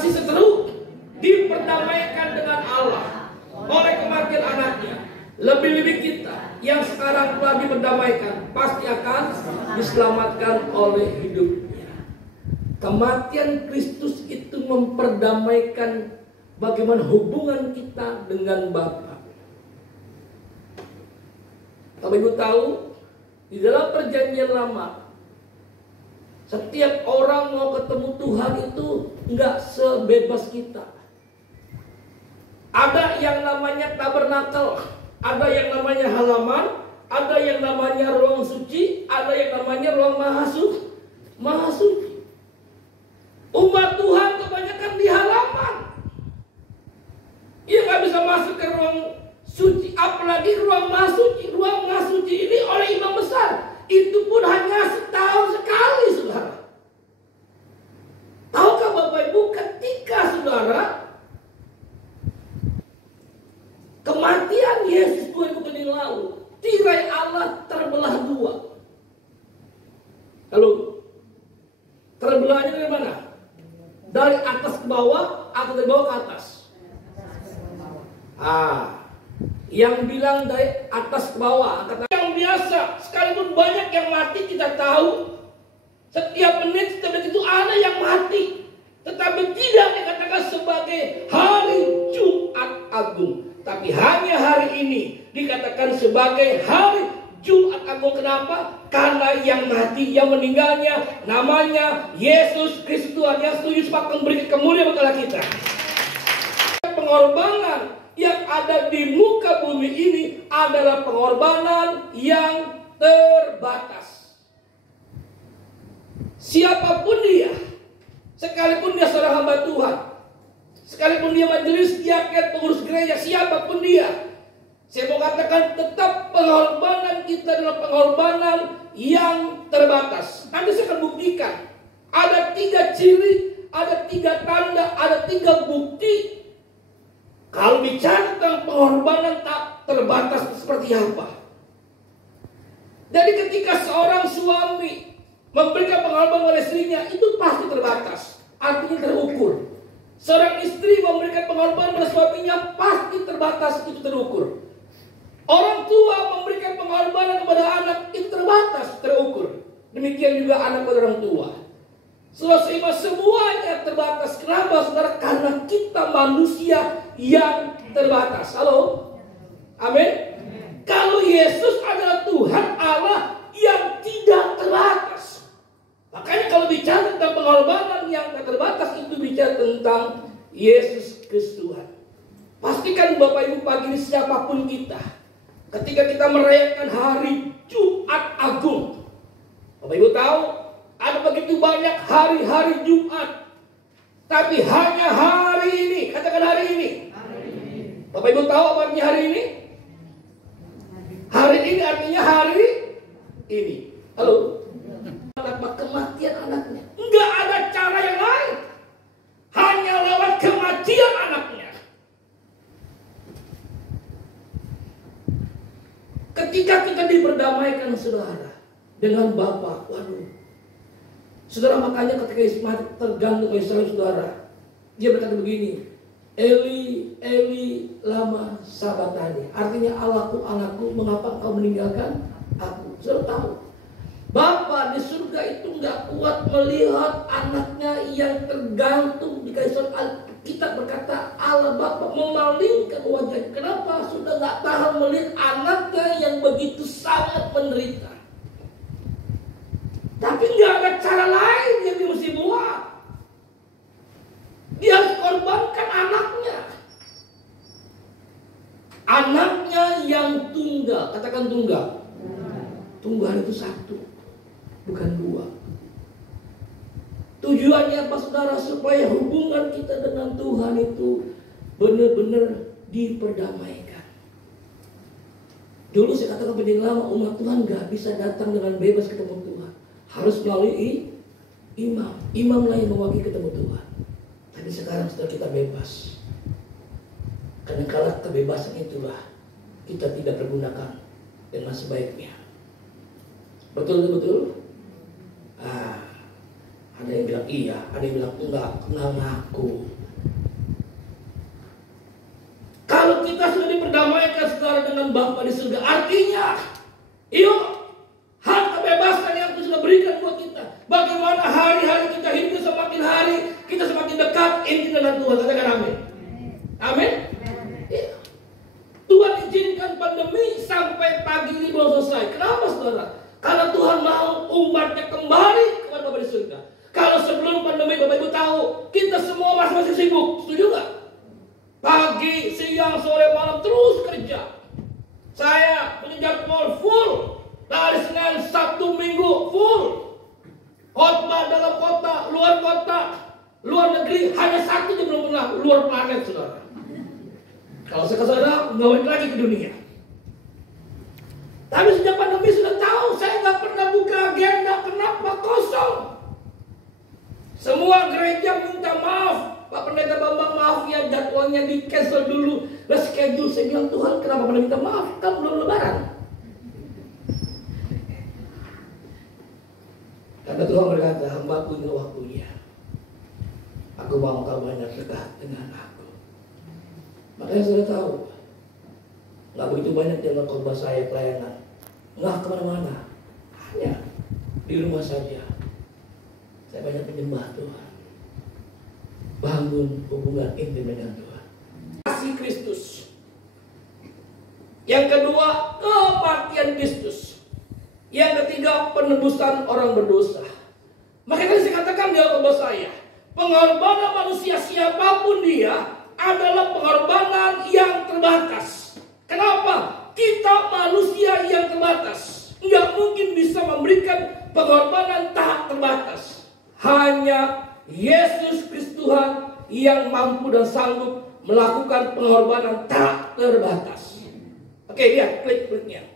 masih seteru diperdamaikan dengan Allah oleh kematian anaknya. Lebih-lebih kita yang sekarang telah diperdamaikan pasti akan diselamatkan oleh hidupnya. Kematian Kristus itu memperdamaikan bagaimana hubungan kita dengan Bapa. Bapak Ibu tahu, di dalam perjanjian lama, setiap orang mau ketemu Tuhan itu nggak sebebas kita. Ada yang namanya tabernakel, ada yang namanya halaman, ada yang namanya ruang suci, ada yang namanya ruang maha suci. Umat Tuhan kebanyakan di halaman. Ia nggak bisa masuk ke ruang suci, apalagi ruang maha suci. Ruang maha suci ini oleh imam besar, itu pun hanya setahun sekali, saudara. Tahukah Bapak Ibu, ketika saudara kematian Yesus 2000 tahun yang lalu, tirai Allah terbelah dua. Lalu terbelahnya dari mana? Dari atas ke bawah atau dari bawah ke atas? Yang bilang dari atas ke bawah. Yang biasa, sekalipun banyak yang mati, kita tahu setiap menit, setiap detik itu ada yang mati. Tetapi tidak dikatakan sebagai hari Jumat Agung. Tapi hanya hari ini dikatakan sebagai hari Jumat Agung. Kenapa? Karena yang mati, yang meninggalnya, namanya Yesus Kristus Tuhan, yang setuju sepakat memberi kemuliaan kepada kita. Pengorbanan yang ada di muka bumi ini adalah pengorbanan yang terbatas. Siapapun dia, sekalipun dia seorang hamba Tuhan, sekalipun dia majelis diaken, pengurus gereja, siapapun dia, saya mau katakan tetap pengorbanan kita adalah pengorbanan yang terbatas. Nanti saya akan buktikan. Ada 3 ciri, ada 3 tanda, ada 3 bukti. Kalau bicara tentang pengorbanan tak terbatas seperti apa? Jadi ketika seorang suami memberikan pengorbanan pada istrinya, itu pasti terbatas, artinya terukur. Seorang istri memberikan pengorbanan pada suaminya, pasti terbatas, itu terukur. Orang tua memberikan pengorbanan kepada anak, itu terbatas, terukur. Demikian juga anak pada orang tua. Semuanya terbatas. Kenapa, saudara? Karena kita manusia yang terbatas. Halo? Amin? Kalau Yesus adalah Tuhan Allah yang tidak terbatas. Makanya kalau bicara tentang pengorbanan yang tak terbatas, itu bicara tentang Yesus Kristus Tuhan. Pastikan Bapak Ibu pagi ini siapapun kita, ketika kita merayakan hari Jumat Agung, Bapak Ibu tahu ada begitu banyak hari-hari Jumat, tapi hanya hari ini, katakan hari ini. Bapak Ibu tahu apa artinya hari ini? Hari ini artinya hari ini. Halo? Kematian anaknya. Enggak ada cara yang lain. Hanya lewat kematian anaknya. Ketika kita diperdamaikan, saudara, dengan Bapa, waduh. Saudara, makanya ketika Yesus mati tergantung Israel, saudara, dia berkata begini, Eli, Eli, lama sabatani. Artinya, Allahku, Allahku, mengapa engkau meninggalkan aku? Saudara tahu, Bapa di surga itu nggak kuat melihat anaknya yang tergantung di kayu salib. Kita berkata Allah Bapa memalingkan wajahnya. Kenapa? Sudah nggak tahan melihat anaknya yang begitu sangat menderita. Tapi nggak ada cara lain yang dia mesti buat. Dia harus korbankan anaknya. Anaknya yang tunggal. Katakan tunggal. Tunggal itu satu, bukan 2. Tujuannya apa, saudara? Supaya hubungan kita dengan Tuhan itu benar-benar diperdamaikan. Dulu saya katakan penting lama, umat Tuhan gak bisa datang dengan bebas ketemu Tuhan. Harus melalui imam. Imamlah yang mewakili ketemu Tuhan. Tapi sekarang setelah kita bebas, karena kalau kebebasan itulah kita tidak pergunakan dengan sebaiknya. Betul? Ada yang bilang iya, ada yang bilang enggak ngaku. Kalau kita sudah diperdamaikan saudara dengan Bapa di surga, artinya, yuk, hak kebebasan yang Tuhan sudah berikan buat kita. Bagaimana hari-hari kita hidup semakin hari, kita semakin dekat inti dengan Tuhan. Katakan amin. Amin. Ya. Tuhan izinkan pandemi sampai pagi ini belum selesai. Kenapa saudara? Karena Tuhan mau umatnya kembali kepada Bapa di surga. Kalau sebelum pandemi Bapak Ibu tahu, kita semua masing-masing sibuk. Setuju nggak? Pagi, siang, sore, malam terus kerja. Saya punya jadwal full. Dari Senin, Sabtu, Minggu full. Khotbah dalam kota, luar negeri. Hanya satu yang belum pernah luar planet, saudara. Kalau saya ke sana, nggak balik lagi ke dunia. Tapi sejak pandemi sudah tahu, saya nggak pernah buka agenda. Kenapa? Kosong. Semua gereja minta maaf. Pak Pendeta Bambang, maaf ya, jadwalnya di cancel dulu. Lah schedule, saya bilang, Tuhan kenapa pada minta maaf? Kan belum lebaran. Karena Tuhan berkata, hamba punya waktunya. Aku mau kau banyak dekat dengan aku. Makanya saya tahu, nggak begitu banyak yang khotbah saya pelayanan. Nggak kemana-mana. Hanya di rumah saja. Saya banyak menyembah Tuhan. Bangun hubungan intim dengan Tuhan. Kasih Kristus. Yang kedua, kematian Kristus. Yang ketiga, penebusan orang berdosa. Makanya saya katakan di khotbah saya, pengorbanan manusia siapapun dia adalah pengorbanan yang terbatas. Kenapa? Kita manusia yang terbatas. Nggak mungkin bisa memberikan pengorbanan tak terbatas. Hanya Yesus Kristus Tuhan yang mampu dan sanggup melakukan pengorbanan tak terbatas. Oke, lihat klik-kliknya.